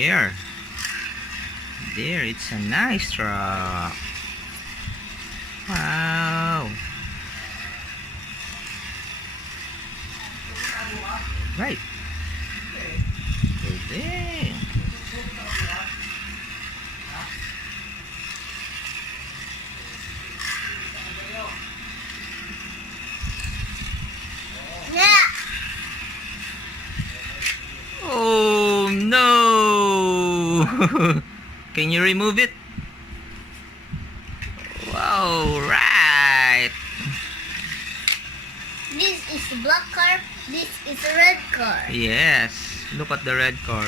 There. There, it's a nice truck. Wow. Right. There. Oh no! Can you remove it? Wow, right. This is a black car. This is a red car. Yes. Look at the red car.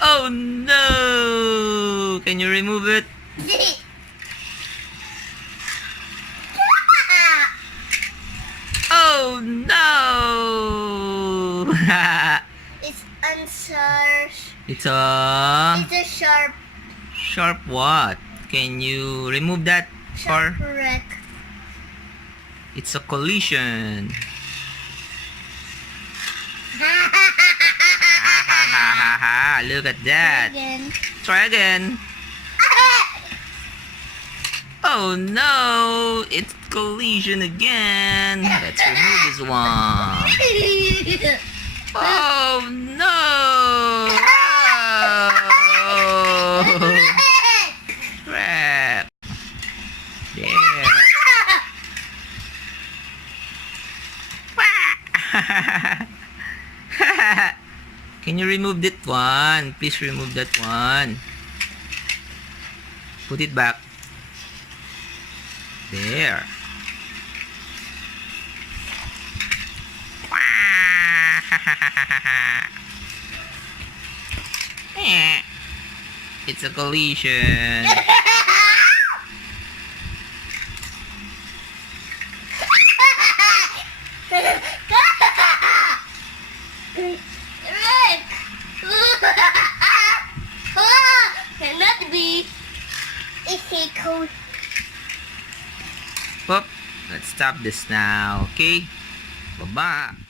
Oh no! Can you remove it? Oh no! It's unsharp. It's It's a sharp sharp what? Can you remove that car? wreck. It's a collision. Look at that. Again. Try again. Oh no! It's collision again. Let's remove this one. Oh no! Oh, crap. There. Can you remove that one? Please remove that one. Put it back. There. It's a collision. Cannot be. It's a cold. Let's stop this now, okay? Bye-bye.